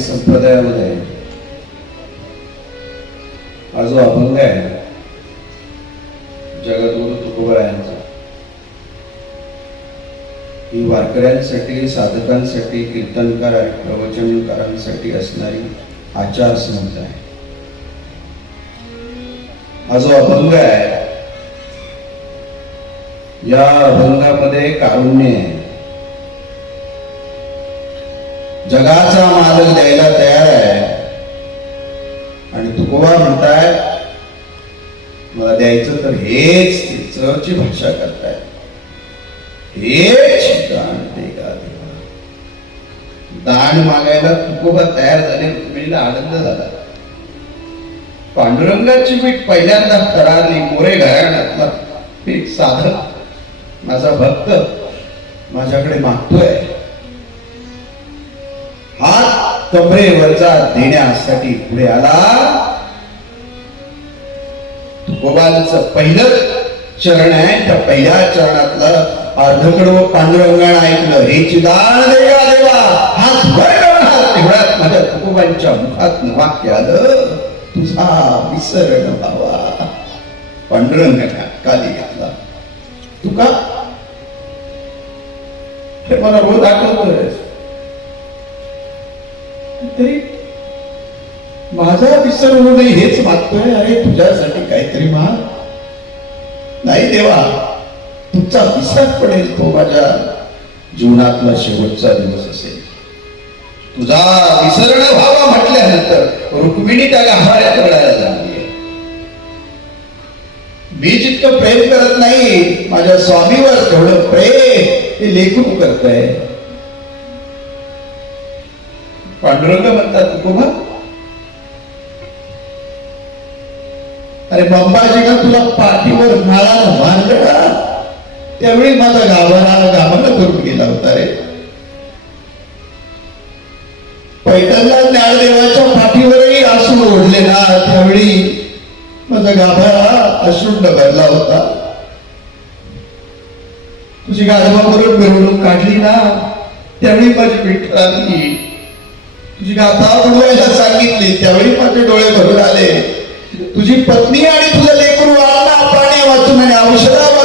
संप्रदायामध्ये हा जो अभंग आहे जगद्गुरु तुकोबरायांचा ही वारकऱ्यांसाठी साधकांसाठी कीर्तनकार आणि प्रवचनकारांसाठी असणारी आचारसंहिता आहे. हा जो अभंग आहे या अभंगामध्ये कारुण्य आहे. जगाचा मालक द्यायला तयार आहे. आणि तुकोबा म्हणताय मला द्यायचं तर हेच ते भाषा करताय. हेच दान देवा. दान मागायला तुकोबा तयार झाले रुक्मिणीला आनंद झाला. पांडुरंगाची मीठ पहिल्यांदा करारली मोरे घराण्यातला एक साधक माझा भक्त माझ्याकडे मागतोय. कमरेवरचा देण्यासाठी पुढे आला. तुकोबांचं पहिलं चरण आहे. त्या पहिल्या चरणातलं अर्धकडवं पांडुरंगानं ऐकलं. हे चिदान देवा देवा हात वर तेवढ्यात माझ्या तुकोबांच्या मुखात वाक्य आलं. तुझा विसरण भावा पांडुरंगाने काली घातला. तुका? हे मला रोज आठवतोय. माझा विसर होऊ नये हेच मागतोय अरे तुझ्यासाठी काहीतरी मा नाही देवा तुमचा विसर पडेल तो माझ्या जीवनातला शेवटचा दिवस असेल. तुझा विसरण व्हावा म्हटल्यानंतर रुक्मिणी त्या गाभाऱ्यात रडायला लागली मी जितकं प्रेम करत नाही माझ्या स्वामीवर तेवढं प्रेम हे लेखून करत आहे पांडुरंग म्हणतात तुकोबा अरे बाबाजीनं तुला पाठीवर नाळानं मारलं त्यावेळी माझा गावाला गावाला करून गेला होता रे. पैठणला ज्ञानदेवाच्या पाठीवरही आसून ओढले ना त्यावेळी माझा गाभारा अश्रुंड भरला होता. तुझी गाढवाबरोबर मिरवणूक काढली ना त्यावेळी माझी विठ्ठलांनी तुझी गाथा उडवायला सांगितली त्यावेळी माझे डोळे भरून आले. तुझी पत्नी आणि तुझं लेकरू अन्न प्राणी वाचून आणि औषधा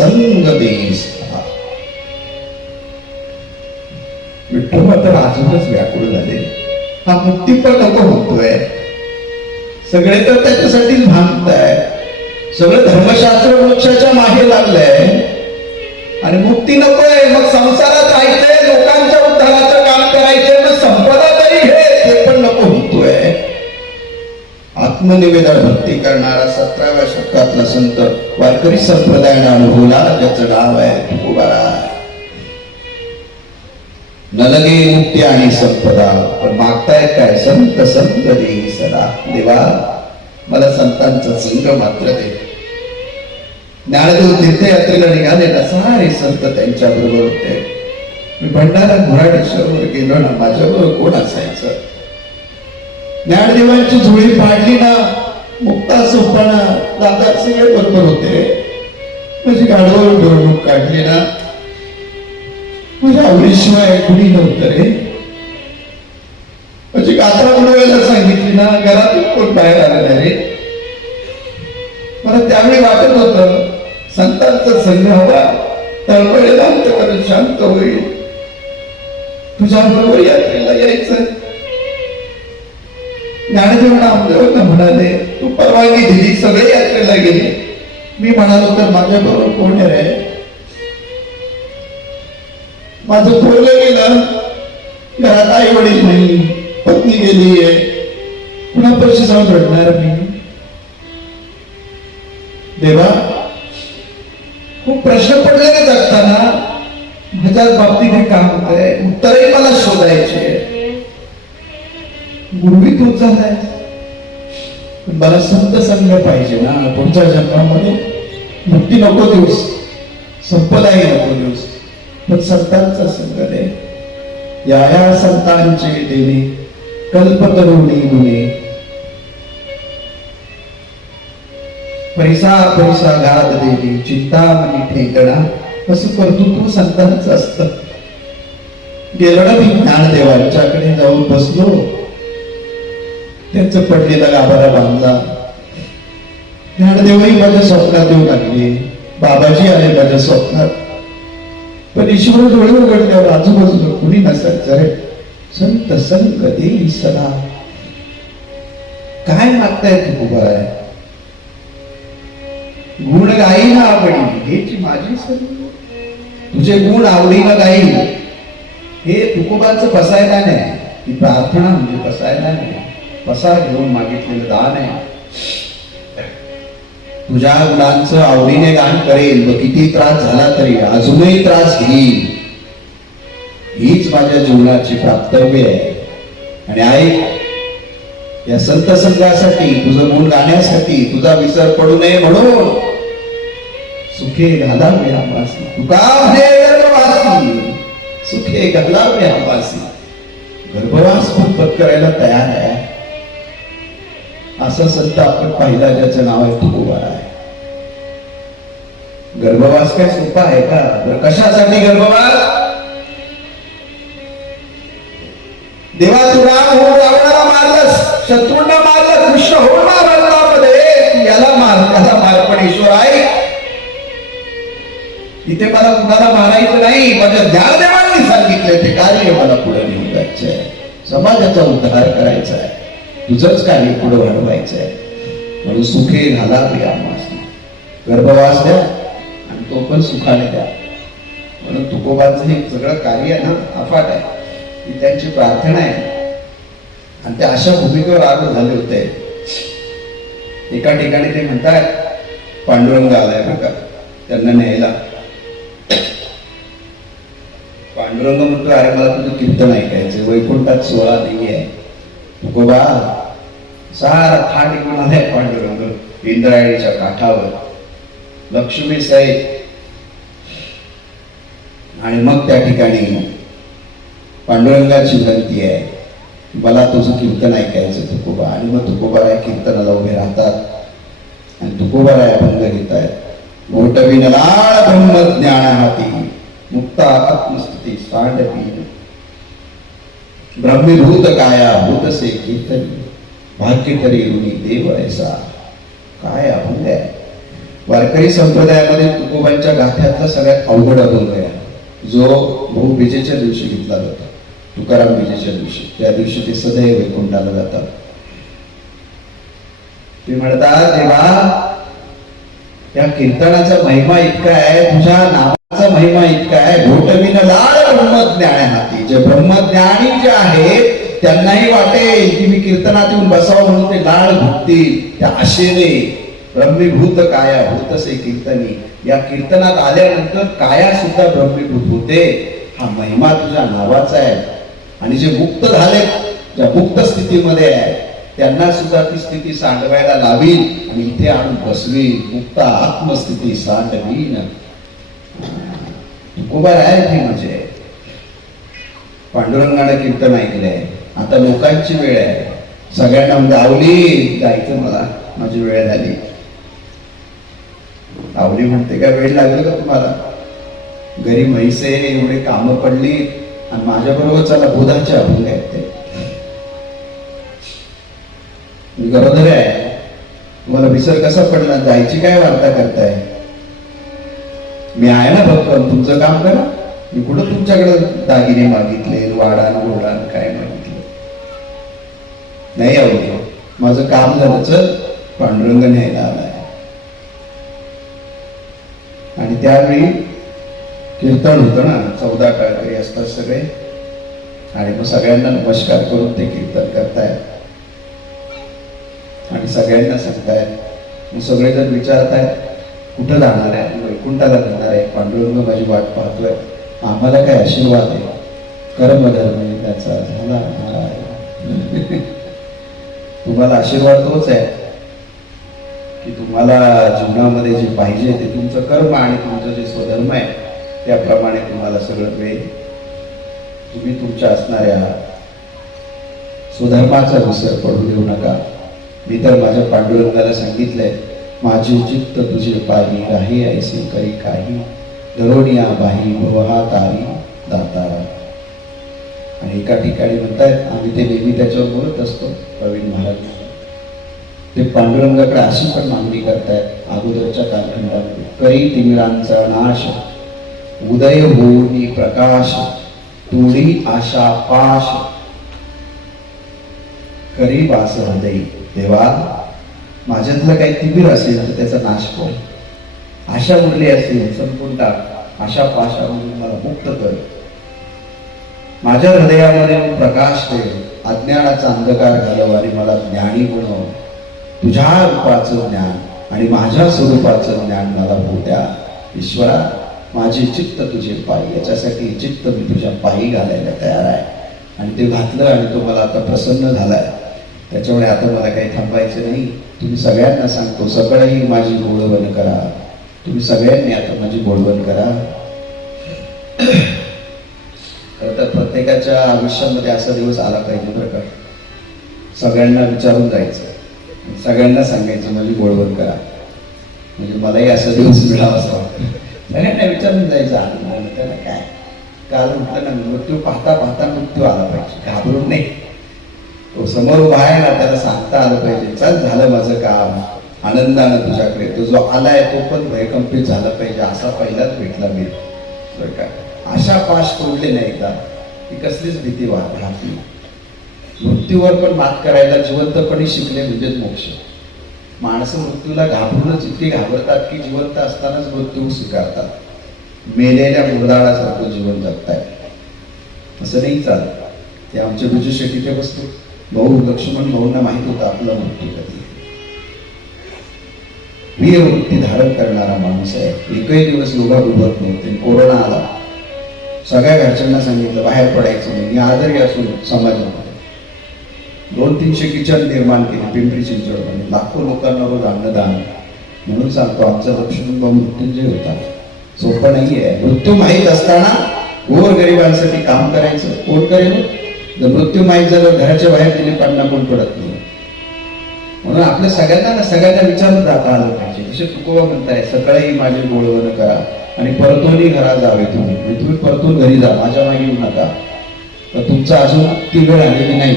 संग देस विठ्ठल मात्र अजूनच व्याकुळ झाले. हा मुक्ती पण नको होतोय सगळे तर त्याच्यासाठीच भांगताय सगळं धर्मशास्त्र वृक्षाच्या मागे लागलंय. आणि मुक्ती नकोय मग संसारात राहायचंय आत्मनिवेदन भक्ती करणारा सतराव्या शतकातला संत वारकरी संप्रदायाने अनुभवला ज्याचं नाव आहे तुकोबाराय न मुक्ती आणि संपदा पण मागताय काय? संत संत देई सदा. देवा मला संतांचा संघ मात्र दे. ज्ञानदेव तीर्थयात्रेला निघाले सारे संत त्यांच्या बरोबर होते. मी भंडारा घोराडेश्वरवर गेलो ना माझ्याबरोबर कोण असायचं? ज्ञानदेवांची झुळी पाडली ना मुक्ता सोपाना दादा सगळे बरोबर होते. म्हणजे गाडवर मिरवणूक काढली ना. म्हणजे आवडीशिवाय कुणी नव्हतं रे. माझी गात्रा बुडवायला सांगितली ना घरातून कोण बाहेर आला नाही रे. मला त्यावेळी वाटत होत संतांचा संघ हवा तळमळेला आमच्याकडे शांत होईल. तुझ्या बरोबर यात्रेला यायचं. ज्ञानदेव नामदेव म्हणाले तू परवानगी दिली सगळे यात्रेला गेले. मी म्हणालो तर माझ्या बरोबर कोण आहे रे? माझं पोरलं गेलं. घरात आई वडील नाही. पत्नी गेली आहे पुन्हा पैसे जाऊन रडणार मी. देवा खूप प्रश्न पडले रे जगताना. माझ्याच बाबतीत हे काम आहे उत्तरही मला शोधायचे गुरुही तूच झालाय मला संत संघ पाहिजे ना पुढच्या जन्मामध्ये मुक्ती नको दिवस. संपलाही नको दिवस. पण संतांचा संघ दे. या या संतांचे देणे कल्पतरुणी गुणे परिसा परिसा गाद देवी चिंतामणी ठेकणा असं कर्तृत्व संतांचं असतं. गेलो ना मी ज्ञानदेवांच्याकडे जाऊन बसलो. त्यांचं पडलेला गाभारा बांधला. ज्ञानदेवही माझ्या स्वप्नात येऊ लागले. बाबाजी आले माझ्या स्वप्नात. पण ईश्वर डोळे उघडल्यावर आजूबाजूला कुणी नसायचं रे संत संग देई सदा. काय मागताय तू उभा आहे गुण गाईना आवडी हेची माझी सर तुझे गुण आवडीला गाई हे तुकोबांचं बसायला नाही. ती प्रार्थना म्हणजे बसायला नाही. बसा घेऊन मागितलेलं दान आहे. तुझ्या गुणांचं आवडीने गाण करेल व किती त्रास झाला तरी अजूनही त्रास घेईल हीच माझ्या जीवनाची प्राप्तव्य आहे. आणि ऐक या संत संघासाठी तुझं गुण गाण्यासाठी तुझा विसर पडू नये म्हणून सुखे घालावे आम्हासी तुका सुखे घालावे आम्हासी गर्भवास पण करायला तयार आहे. असं संत आपण पाहिला ज्याचं नाव आहे तुकोबार आहे गर्भवास काय सोपा आहे का? तर कशासाठी गर्भवास? देवा तू राम होऊन रावणाला मारलंस. शत्रूंना मारलं कृष्ण होऊन महाभारतामध्ये. याला मार त्याला मार पण ईश्वर आहे. इथे मला कुणाला मारायचं नाही. माझ्या ज्ञानदेवांनी सांगितलंय ते कार्य मला पुढे घेऊन जायचंय समाजाचा उद्धार करायचा आहे तुझंच कार्य पुढे वाढवायचं आहे म्हणून सुखे घाला आम्हास गर्भवास द्या आणि तो पण सुखाने द्या. म्हणून तुकोबांचं हे सगळं कार्य आहे ना अफाट आहे. ही त्यांची प्रार्थना आहे. आणि ते अशा भूमिकेवर आग झाले होते. एका ठिकाणी ते म्हणतात पांडुरंग आलाय बघा का? त्यांना न्यायला. पांडुरंग म्हणतो अरे मला तुझं कीर्तन ऐकायचं वैकुंठात सोळा देवी आहे तुकोबा सारा थाट घेऊन आलाय पांडुरंग इंद्रायणीच्या काठावर. लक्ष्मी सहित. आणि मग त्या ठिकाणी पांडुरंगाची विनंती आहे. मला तुझं कीर्तन ऐकायचं तुकोबा. आणि मग तुकोबाराय कीर्तनाला उभे राहतात. आणि तुकोबाराय अभंग घेत आहेत मोठविन लाळ ब्रह्मज्ञान हाती मुक्ता आत्मस्थिती सांडपी ब्रह्मीभूत काया भूतसे कीर्तन. भाग्य करी देव ऐसा काय अभंग आहे? वारकरी संप्रदायामध्ये तुकोबांच्या गाठ्यातला सगळ्यात अवघड अभंग आहे. जो भाऊ बीजेच्या दिवशी घेतला जातो. तुकाराम बीजेच्या दिवशी. त्या दिवशी ते सदैव वैकुंठाला जातात. ते म्हणतात देवा या कीर्तनाचा महिमा इतका आहे तुझ्या नावाचा महिमा इतका आहे. भोटविन लाल ब्रह्मज्ञान हाती जे ब्रह्मज्ञानी जे आहेत त्यांनाही वाटेल की मी कीर्तनात येऊन बसावं म्हणून ते लाड भुकतील त्या आशेने ब्रह्मीभूत काया असे कीर्तनी. या कीर्तनात आल्यानंतर काया सुद्धा ब्रह्मीभूत होते. हा महिमा तुझ्या नावाचा आहे. आणि जे मुक्त झाले ज्या मुक्त स्थितीमध्ये आहे त्यांना सुद्धा ती स्थिती सांडवायला लावील आणि इथे आणून बसवी मुक्त आत्मस्थिती सांडवीन. तुकोबा आहे ती म्हणजे पांडुरंगाने कीर्तन ऐकलंय. आता लोकांची वेळ आहे. सगळ्यांना म्हणजे आवली जायचं मला. माझी वेळ झाली. आवली म्हणते का वेळ लागली का तुम्हाला? घरी म्हैस आहे एवढे कामं पडली आणि माझ्या बरोबर चला बोधाचे अभंग आहेत ते. गरोदर आहे. तुम्हाला विसर कसा पडला? जायची काय वार्ता करताय? मी आहे ना भक्कम. तुमचं काम करा. मी कुठं तुमच्याकडे दागिने मागितले वाडान गोडान नाही आवडलं. माझं काम झालं चल पांडुरंग न्यायला आलाय. आणि त्यावेळी कीर्तन होतं ना चौदा काळकरी असतात सगळे. आणि मग सगळ्यांना नमस्कार करून ते कीर्तन करतायत. आणि सगळ्यांना सांगतायत. मग सगळेजण विचारतायत कुठं जाणार आहे? वैकुंठाला जाणार आहे. पांडुरंग माझी वाट पाहतोय. आम्हाला काय आशीर्वाद आहे? कर्मधर्म त्याचा. झाला तुम्हाला आशीर्वाद तोच आहे की तुम्हाला जीवनामध्ये जे पाहिजे ते तुमचं कर्म आणि तुमचं जे स्वधर्म आहे त्याप्रमाणे तुम्हाला सगळं मिळेल. तुम्ही तुमच्या असणाऱ्या स्वधर्माचा विसर पडू देऊ नका. मी तर माझ्या पांडुरंगाला सांगितलंय माझे चित्त तुझे पाणी राही ऐसे करी काही. दरोडिया बाही भवहा तारी दातारा. आणि एका ठिकाणी म्हणतायत आम्ही ते नेहमी त्याच्यावर बोलत असतो प्रवीण महाराज. ते पांडुरंगाकडे अशी पण मागणी करतायत अगोदरच्या कालखंडामध्ये कै तिमिरांचा नाश उदय होऊनी प्रकाश तोडी आशा पाश. करी वास हृदय देवा माझ्यातलं काही तिबीर असेल तर त्याचा नाश कर. आशा उरली असेल संपूर्ण टाक. आशा पाशावरून मला मुक्त कर. माझ्या हृदयामध्ये मग प्रकाश दे अज्ञानाचा अंधकार घालव आणि मला ज्ञानी बनव तुझ्या रूपाचं ज्ञान आणि माझ्या स्वरूपाचं ज्ञान मला होऊ द्या. ईश्वरा माझे चित्त तुझे पायी याच्यासाठी चित्त मी तुझ्या पायी घालायला तयार आहे. आणि ते घातलं आणि तो मला आता प्रसन्न झालाय. त्याच्यामुळे आता मला काही थांबायचं नाही. तुम्ही सगळ्यांना सांगतो सगळंही माझी बोळवण करा. तुम्ही सगळ्यांनी आता माझी बोळवण करा. प्रत्येकाच्या आयुष्यामध्ये असा दिवस आला पाहिजे बरं का. सगळ्यांना विचारून जायचं. सगळ्यांना सांगायचं माझी बोळवण करा. म्हणजे मलाही असा दिवस मिळावा असा वाटतं. सगळ्यांना विचारून जायचं आलं त्याला काय? काल म्हटलं ना मृत्यू पाहता पाहता मृत्यू आला पाहिजे. घाबरून नाही. तो समोर उभा आहे ना त्याला सांगता आलं पाहिजे चल झालं माझं काम. आनंदानं तुझ्याकडे. तो जो आलाय तो पण भयकंपित झाला पाहिजे असा पहिलाच भेटला मी. बरं का. अशा पाश तोडले नाही एकदा. ती कसलीच भीती वाट राहते मृत्यूवर पण मात करायला जिवंतपणे शिकले म्हणजेच मोक्ष. माणसं मृत्यूला घाबरूनच इतके घाबरतात की जिवंत असतानाच मृत्यू स्वीकारतात. मेलेल्या मुरदाळासारखं जीवन जगताय असं नाही चालत. ते आमचे बिजू शेट्टीचे वस्तू. भाऊ लक्ष्मण भाऊंना माहीत होतं आपला मृत्यू कधी. वीरवृत्ती धारण करणारा माणूस आहे. एकही दिवस योगा उभत नव्हते कोरोना आला. सगळ्या घरच्यांना सांगितलं बाहेर पडायचं नाही. मी आजारी असून समाजामध्ये. दोन तीनशे किचन निर्माण केले पिंपरी चिंचवडमध्ये. लाखो लोकांना रोज अन्नदान. म्हणून सांगतो आमचा लक्ष्मण भाऊ मृत्युंजय होता सोपं नाहीये मृत्यू माहीत असताना गोर गरिबांसाठी काम करायचं. कोण करेल? जर मृत्यू माहीत झालं घराच्या बाहेर तिने पडणं कोण पडत नाही. म्हणून आपल्या सगळ्यांना ना सगळ्यांना विचारून जाता आलं पाहिजे. जसे तुकोबा म्हणताय सकाळी माझे बोलवण करा. आणि परतूनही घरात जावे तुम्ही म्हणजे तुम्ही परतून घरी जा माझ्या मागे येऊ नका. तर तुमचं अजून ती वेळ आलेली नाही?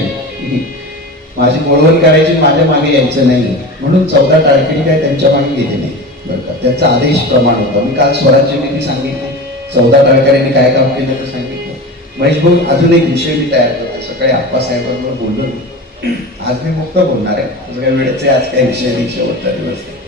माझी बोलवण करायची माझ्या मागे यायचं नाही. म्हणून चौदा तारखेने काय त्यांच्या मागे गेले नाही. बरं का? त्यांचा आदेश प्रमाण होता. मी काल स्वराज्य नीती सांगितले. चौदा तारखेने काय काम केलं तर सांगितलं. महेश भाऊ अजून एक विषय मी तयार करतो सकाळी आप्पासाहेबांवर बोललो. आज मी मुक्त बोलणार आहे. आज काही वेळेचे आज काही विषय शेवटचा दिवस आहे.